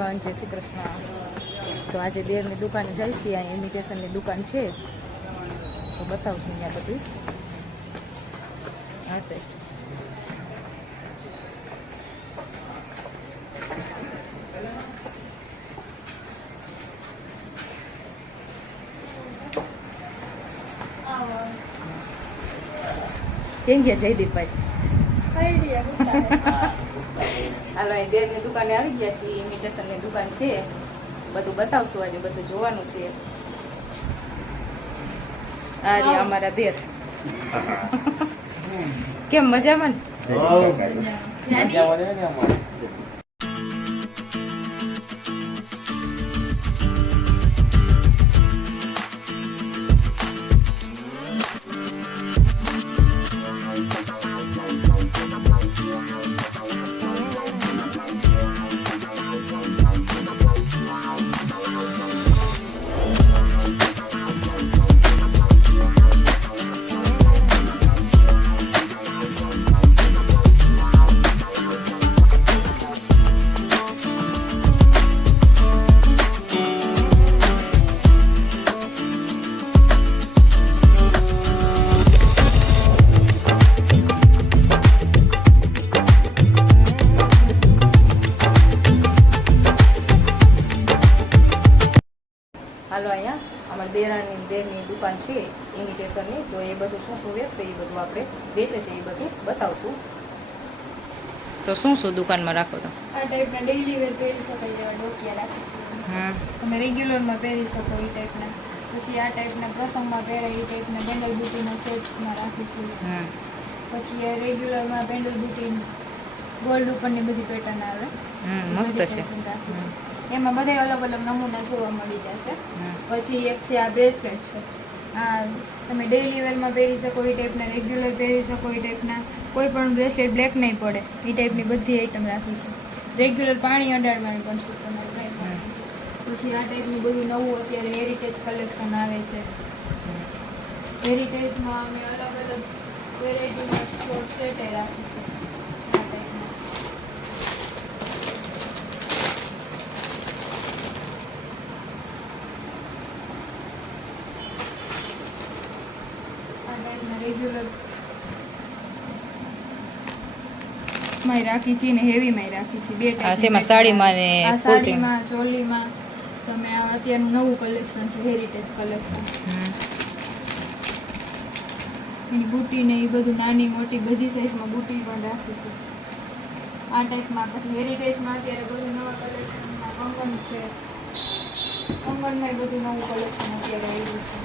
Everyone, જય શ્રી કૃષ્ણ. તો આજે દેરની દુકાને જાય છીએ. અહીંયા ઇમિટેશનની દુકાન છે, તો બતાવશું અહીંયા બધું હશે. કેમ ગયા જયદીપભાઈ? હાલો, અહીં દેરની દુકાને આવી ગયા છીએ. ઇમિટેશનની દુકાન છે, બધું બતાવશું આજે, બધું જોવાનું છે. આ રહ્યા અમારા દેર. કેમ મજામાં ને? હાલો, અહીંયા અમારા દેરની દુકાન છે ઇમિટેશનની, તો એ બધું શું શું વેચશે એ બધું આપણે વેચે છે એ બધું બતાવશું. તો શું શું દુકાનમાં રાખો? તો આ ટાઈપના ડેઈલી વેર પહેરી શકાય જેવા ડોકિયા રાખી છે. તમે રેગ્યુલરમાં પહેરી શકો એ ટાઈપના. પછી આ ટાઈપના પ્રસંગમાં પહેરાય એ ટાઈપના બેન્ડલ બુટીના સેટમાં રાખી છે. પછી આ રેગ્યુલરમાં બેન્ડલ બુટી ગોલ્ડ ઉપરની બધી પેટર્ન આવે, મસ્ત છે. એમાં બધા અલગ અલગ નમૂના જોવા મળી જશે. પછી એક છે આ બ્રેસલેટ છે. આ તમે ડેઈલી વેરમાં પહેરી શકો એ ટાઈપના, રેગ્યુલર પહેરી શકો એ ટાઈપના. કોઈ પણ બ્રેસલેટ બ્લેક નહીં પડે એ ટાઈપની બધી આઈટમ રાખી છે. રેગ્યુલર પાણી અડાડવાનું પણ શું તમારે કંઈ પણ. પછી આ ટાઈપનું બધું નવું અત્યારે હેરિટેજ કલેક્શન આવે છે. હેરિટેજમાં અમે અલગ અલગ વેરાયટીના શોર્ટ સેટે રાખી છે. આ ટાઈપના રેગ્યુલર માં રાખી છે ને હેવી માં રાખી છે. બે ટાઈપમાં સાડીમાં ને સાડીમાં ચોલીમાં તમે અત્યારનું નવું કલેક્શન છે હેરિટેજ કલેક્શન. એની બુટી ને એ બધું નાની મોટી બધી સાઈઝમાં બુટી પણ રાખી છે આ ટાઈપમાં. પછી હેરિટેજમાં અત્યારે બધું નવા કલેક્શનમાં કંગન છે. કંગનમાં બધું નવું કલેક્શન અત્યારે આવ્યું છે.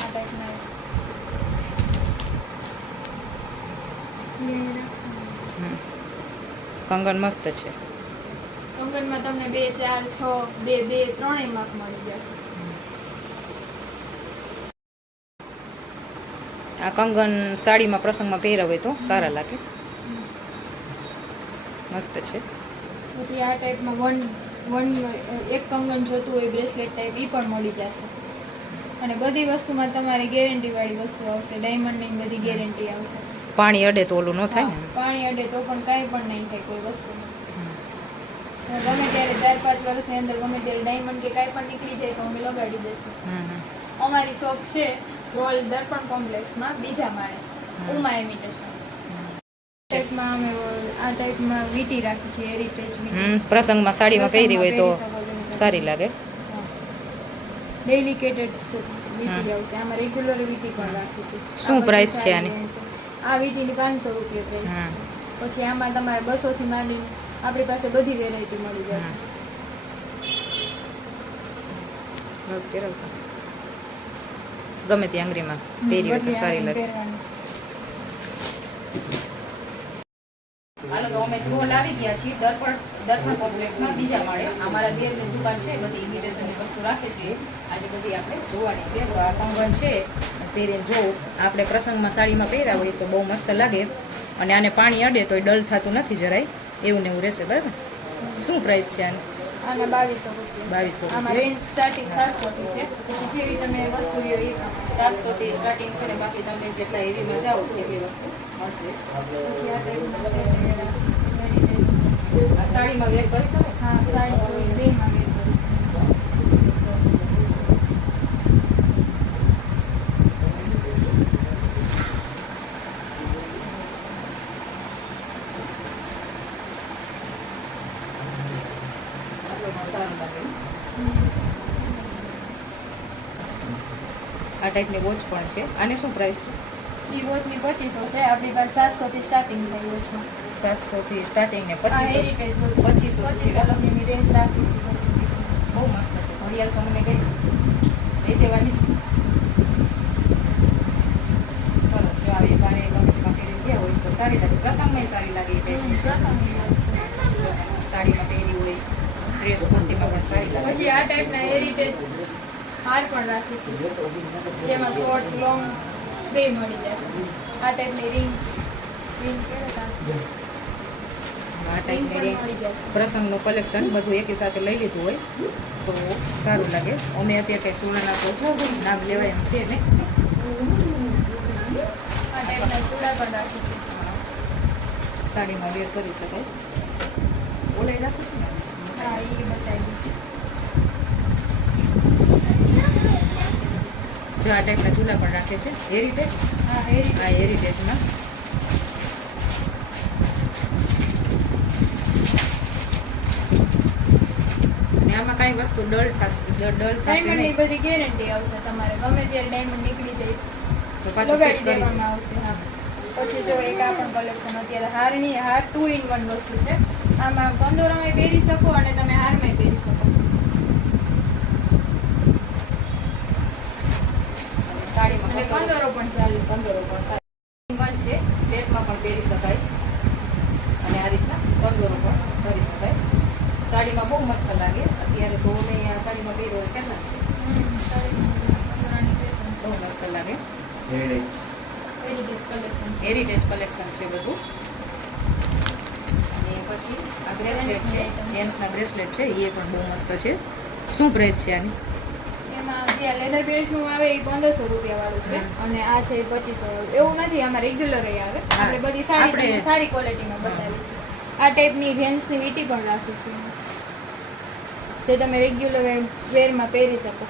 આ ટાઈપના કંગન મસ્ત છે. કંગનમાં તમને 2, 4, 6, 2, 3 માપ મળી જશે. આ કંગન સાડીમાં પ્રસંગમાં પહેરાવે તો સારા લાગે, મસ્ત છે. પછી આ ટાઈપમાં એક કંગન જોતું હોય બ્રેસલેટ ટાઈપ એ પણ મળી જશે. અને બધી વસ્તુમાં તમારી ગેરંટી વાળી વસ્તુ આવશે. ડાયમંડની બધી ગેરંટી આવશે. પાણી અડે તો ઓલું ન થાય ને? પાણી અડે તો પણ કાંઈ પણ નહીં થાય કોઈ વસ્તુ. ગમે ત્યારે 4-5 વર્ષની અંદર ગમે ત્યારે ડાયમંડ કે કાંઈ પણ નીકળી જાય તો અમે લગાડી દઈશું. અમારી શોપ છે રોલ દર્પણ કોમ્પ્લેક્સમાં, બીજા માળે, ઉમા ઇમિટેશન. ટાઈપમાં અમે આ ટાઈપમાં વીટી રાખી છે હેરિટેજ વીટી. પ્રસંગમાં સાડીમાં પહેરી હોય તો સારી લાગે. ડેલિકેટેડ વીટી આવશે. આમાં રેગ્યુલર વીટી પણ રાખી છે. શું પ્રાઇસ છે આની? આ વીટીની 500 રૂપિયા પ્રાઇસ. પછી આમાં તમારે 200 થી માંડી આપણી પાસે બધી વેરાયટી મળી જશે. ગમે તે આંગળીમાં પહેરી હોય તો સારી લાગે. હાલો, તો અમે રોલ આવી ગયા છીએ દર્પણ કોમ્પ્લેક્સમાં, બીજા માળે. અમારા દેરની દુકાન છે, બધી ઇમિટેશનની વસ્તુ રાખે છે. આજે બધી આપણે જોવાની છે. તો આ કંગન છે, પહેરીને જોવું. આપણે પ્રસંગમાં સાડીમાં પહેર્યા હોય તો બહુ મસ્ત લાગે. અને આને પાણી અડે તો ડલ થતું નથી જરાય, એવું ને એવું રહેશે. બરાબર. શું પ્રાઇસ છે આની? આના 2200 રૂપિયા. 2200. આમાં રેન્જ સ્ટાર્ટિંગ 700 થી છે. પછી જેવી તમે વસ્તુ લ્યો એ 700 થી સ્ટાર્ટિંગ છે ને બાકી તમને જેટલા હેવીમાં જાઓ એટલી વસ્તુ મળશે. પછી આ ટાઈપના સેટ આ સાડીમાં વેર કરી શકો. હા સાડી ચોળી બેમાં વેર કરી શકો. સારું લાગે. આ ટાઈપની વોચ પણ છે. આની શું પ્રાઇસ છે? ઈ વોચની 2500 છે. આપણી પાસે 700 થી સ્ટાર્ટિંગ થાય વોચમાં. 700 થી સ્ટાર્ટિંગ ને આ 2500. હેરિટેજ વોચ 2500 લગીની રેન્જ રાખી છે. બહુ મસ્ત છે. ઘડિયાળ તો મને કઈ લઈ દેવાની છે. સરસ છે. આવી તારે ગમે પહેરી ગયા હોય તો સારી લાગે. પ્રસંગમાં સારી લાગે એ ટાઈપની છે. સાડીમાં પહેરી હોય, ડ્રેસ કુર્તીમાં પણ સારી લાગે. પછી આ ટાઈપના હેરિટેજ હાર પણ રાખી છે, જેમાં શોર્ટ લોંગ બે મળી જાય. આ ટાઈપની રિંગ આ રિંગ ટાઈપની પણ ring, મળી જશે. પ્રસંગનું કલેક્શન બધું એકી સાથે લઈ લીધું હોય તો સારું લાગે. અમે અત્યારે કંઈ સોનાના તો નામ લેવાય એમ છે ને. આ ટાઈપના ચૂડા પણ રાખી છે. સાડીમાં વેર કરી શકાય. ઓલાઈ રાખું છું ને. હા એ બતાવી દીધી. જો આ ટાઈપના ચૂલા પણ રાખે છે. હેરિટેજ. હા હેરિટેજ. આ હેરિટેજમાં અને આમાં કાંઈ વસ્તુ ડલ થશે ડાયમંડની નહીં બધી ગેરંટી આવશે. તમારે ગમે ત્યારે ડાયમંડ નીકળી જાય તો પાછું લગાડી ફિટ કરી દેવામાં આવશે. હા પછી જો એક આ પણ કલેક્શન અત્યારે હાર 2 in 1 વસ્તુ છે. આમાં કંદોરામાં પહેરી શકો અને તમે હારમાં પહેરી શકો. અને સાડીમાં અને કંદોરો પણ ચાલે. કંદોરો પણ થાય. પણ છે સેટમાં પણ પહેરી શકાય અને આ રીતના કંદોરો પણ કરી શકાય. સાડીમાં બહુ મસ્ત લાગે. અત્યારે તો મેં આ સાડીમાં પહેર્યો હોય ફેશન છે. કંદોરાની fashion છે. બહુ મસ્ત લાગે. હેરિટેજ collection છે. હેરિટેજ કલેક્શન છે બધું. અને પછી આ બ્રેસલેટ છે, જેન્ટ્સના બ્રેસલેટ છે, એ પણ બહુ મસ્ત છે. શું પ્રાઇસ છે આની? એમાં જે લેધર બેલ્ટનું આવે એ 1500 રૂપિયા વાળું છે અને આ છે 2500 વાળું. એવું નથી, આમાં રેગ્યુલર આવે. હા. આપણે બધી સારી આપણે- સારી ક્વોલિટીમાં બતાવી છે. આ ટાઈપની જેન્ટ્સની વીટી પણ રાખી છે, જે તમે રેગ્યુલર વેરમાં પહેરી શકો.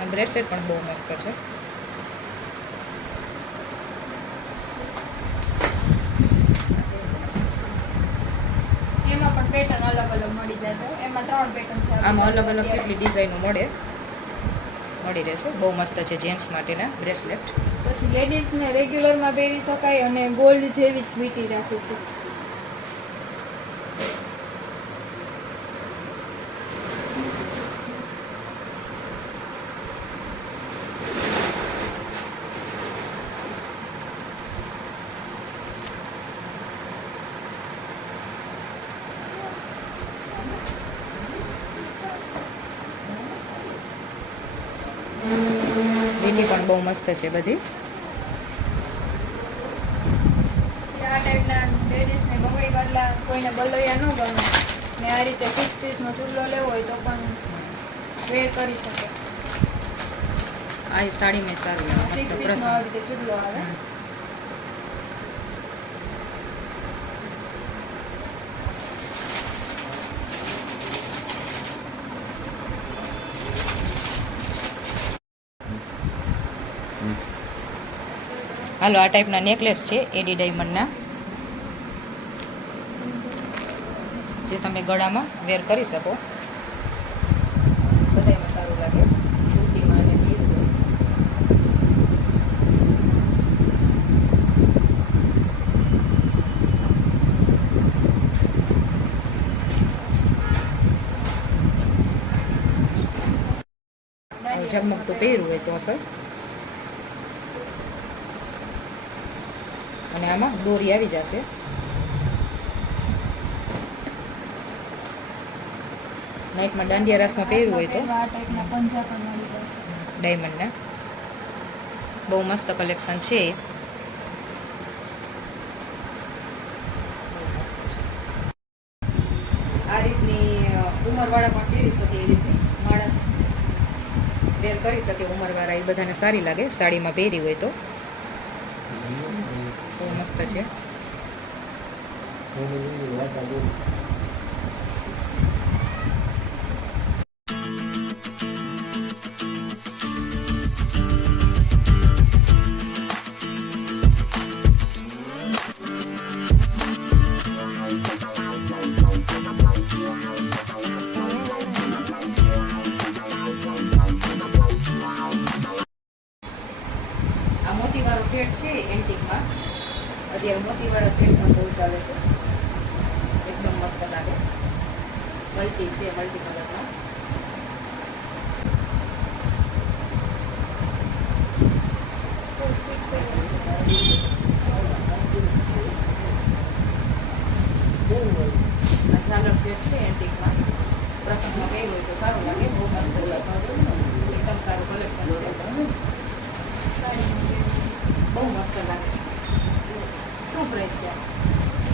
આ બ્રેસલેટ પણ બહુ મસ્ત છે. એમાં પણ પેટર્ન અલગ અલગ મળી જશે. એમાં 3 પેટર્ન છે. આમાં અલગ અલગ કેટલી ડિઝાઇનો મળી રહેશે. બહુ મસ્ત છે જેન્ટ્સ માટેના બ્રેસલેટ. પછી લેડીઝને રેગ્યુલરમાં પહેરી શકાય અને ગોલ્ડ જેવી જ વીટી રાખી છે. વીટી પણ બહુ મસ્ત છે બધી. આ ટાઈપના લેડીઝને બંગડી બદલા કોઈને બલોયા ન ગમે ને આ રીતે 6 પીસનો ચૂલો લેવો હોય તો પણ વેર કરી શકે. આ સાડીમાં સારું લાગે. 6 મસ્ત પીસનો પ્રસંગ. આ રીતે ચૂલો આવે. હાલો આ ટાઈપના નેકલેસ છે એડી ડાયમંડના, જે તમે ગળામાં વેર કરી શકો. બધામાં સારું લાગે. કુર્તીમાં અને પહેરવું. ઝગમગતું પહેરવું હોય તો અસર. અને આમાં દોરી આવી જશે. નાઇટમાં દાંડિયા રાસમાં પહેરવું હોય તો આ ટાઈપના પંજા પણ મળી જશે. ડાયમંડના બહુ મસ્ત કલેક્શન છે. આ રીતની ઉંમરવાળા પણ પહેરી શકે એ રીતની માળા છે. વેર કરી શકે ઉંમરવાળા, એ બધાને સારી લાગે સાડીમાં પહેરી હોય તો. બહુ મસ્ત છે. આ મોતીવાળો સેટ છે એન્ટિકમાં. અત્યારે મોતીવાળા સેટ પણ બહુ ચાલે છે. એકદમ મસ્ત લાગે. મલ્ટી છે, મલ્ટી કલરમાં. આ ઝાલર સેટ છે એન્ટિકમાં. પ્રસંગમાં પહેર્યું હોય તો સારું લાગે. બહુ મસ્ત છે. એકદમ સારું કલેક્શન છે. બહુ મસ્ત લાગે છે. શું પ્રાઇસ છે?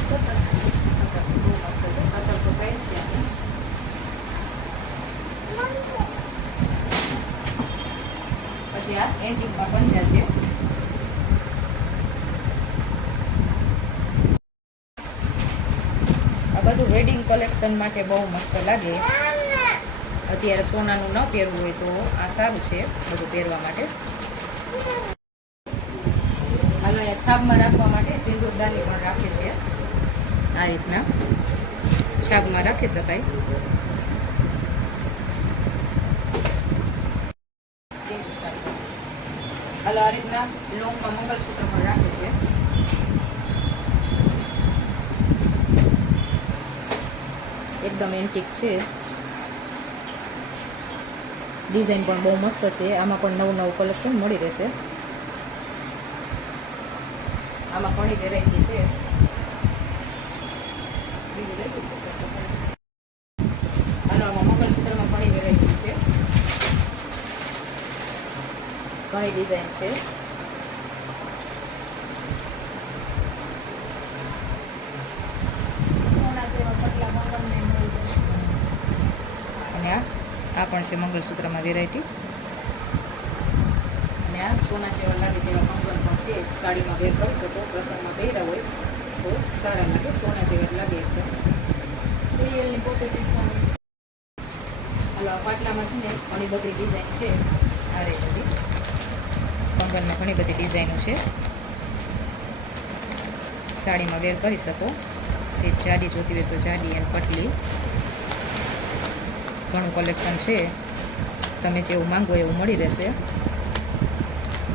1700. બહુ મસ્ત છે. 1700 પ્રાઇસ છે આની. પછી આ એન્ટિકમાં પંજા છે. આ બધું વેડિંગ કલેક્શન માટે બહુ મસ્ત લાગે. અત્યારે સોનાનું ન પહેરવું હોય તો આ સારું છે બધું પહેરવા માટે. હાલો, અહીંયા છાબમાં રાખવા માટે સિંદૂરદાની પણ રાખે છે. આ રીતના છાબમાં રાખી શકાય. હાલો, આ રીતના લોંગમાં મંગળસૂત્ર પણ રાખે છે. એકદમ એન્ટિક છે. ડિઝાઇન પણ બહુ મસ્ત છે. આમાં પણ નવું નવું કલેક્શન મળી રહેશે. આમાં ઘણી વેરાયટી છે. હાલો, આમાં મંગળસૂત્રમાં ઘણી વેરાયટી છે. ઘણી ડિઝાઇન છે. સોના જેવા પતલા બંગલને મળી જશે. અને આ પણ છે મંગળસૂત્રમાં વેરાયટી. અને આ સોના જેવા લાગે તેવા કંગન પણ છે. સાડીમાં વેર કરી શકો. પ્રસંગમાં પહેર્યા હોય તો સારા લાગે. સોના જેવા લાગે એકદમ. રિયલની પોકેટ સારી. હાલો, આ પાટલામાં છે ને ઘણી બધી ડિઝાઇન છે. આ રહી બધી કંગનમાં ઘણી બધી ડિઝાઇનો છે. સાડીમાં વેર કરી શકો. સીટ જાડી જોતી હોય તો જાડી એમ પટલી. ઘણું કલેક્શન છે. તમે જેવું માંગો એવું મળી રહેશે.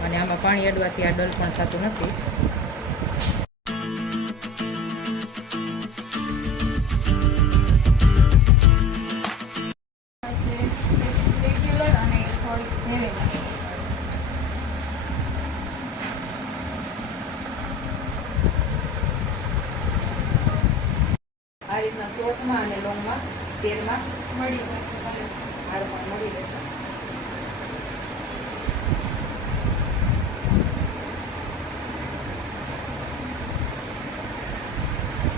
અને આમાં પાણી અડવાથી આ ડલ પણ થતું નથી. રેગ્યુલર અને થોડીક હેવી લાગે. આ રીતના શોર્ટમાં અને લોંગમાં પેરમાં મળી જશે કલેક્શન. હાર પણ મળી રહેશે.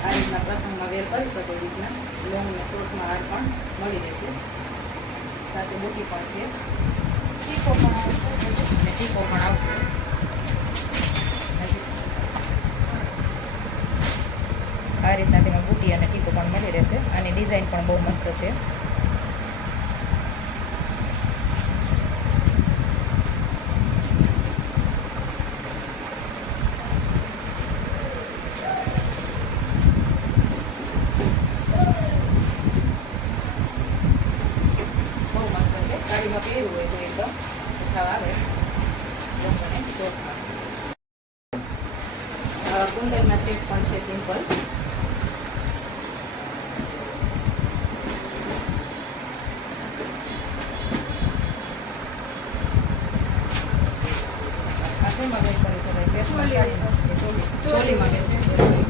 આ રીતના પ્રસંગમાં વેર કરી શકો. એ રીતના લોંગ ને શોર્ટમાં હાર પણ મળી રહેશે. સાથે બુટી પણ છે ટીકો પણ આવશે. અને ટીકો પણ આવશે. આ રીતના તેમાં બુટી અને ટીકો પણ મળી રહેશે. આની ડિઝાઇન પણ બહુ મસ્ત છે. બહુ મસ્ત છે. સાડીમાં પહેરવું હોય તો એકદમ ઉઠાવ આવે. લોકોને શોર્ટમાં કુંદનના સેટ પણ છે સિમ્પલ. આ શેમાં વેર કરી શકાય? ડ્રેસમાં, સાડીમાં કે ચોલીમાં વેર કરી શકાય.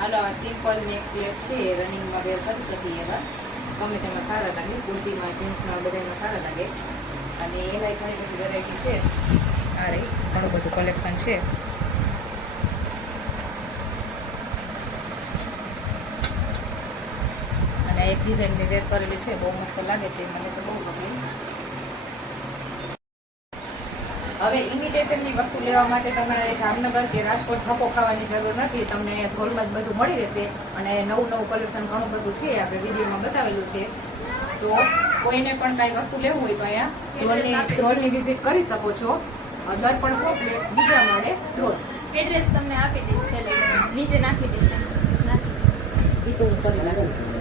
હાલો, આ સિમ્પલ નેકલેસ છે. રનિંગમાં વેર કરી શકીએ એવા. ગમે તેમાં સારા લાગે. કુર્તીમાં, જીન્સમાં બધામાં સારા લાગે. અને એમાંય ઘણી બધી વેરાયટી છે. આ રહી ઘણું બધું કલેક્શન છે. ડિઝાઇન મેં વેર કરેલી છે, બહુ મસ્ત લાગે છે, મને તો બહુ ગમે. હવે ઇમિટેશનની વસ્તુ લેવા માટે તમારે જામનગર કે રાજકોટ ધક્કો ખાવાની જરૂર નથી. તમને અહીંયા ધ્રોલમાં જ બધું મળી રહેશે અને નવું નવું કલેક્શન ઘણું બધું છે, આપણે વિડીયોમાં બતાવેલું છે. તો કોઈને પણ કાંઈ વસ્તુ લેવું હોય તો અહીંયા ધ્રોલની વિઝિટ કરી શકો છો. દર્પણ કોમ્પ્લેક્સ, બીજા માળે, ધ્રોલ. એડ્રેસ તમને આપી દઈશ, છેલ્લે નીચે નાખી દઈશ. એ તો હું કરી નાખીશ.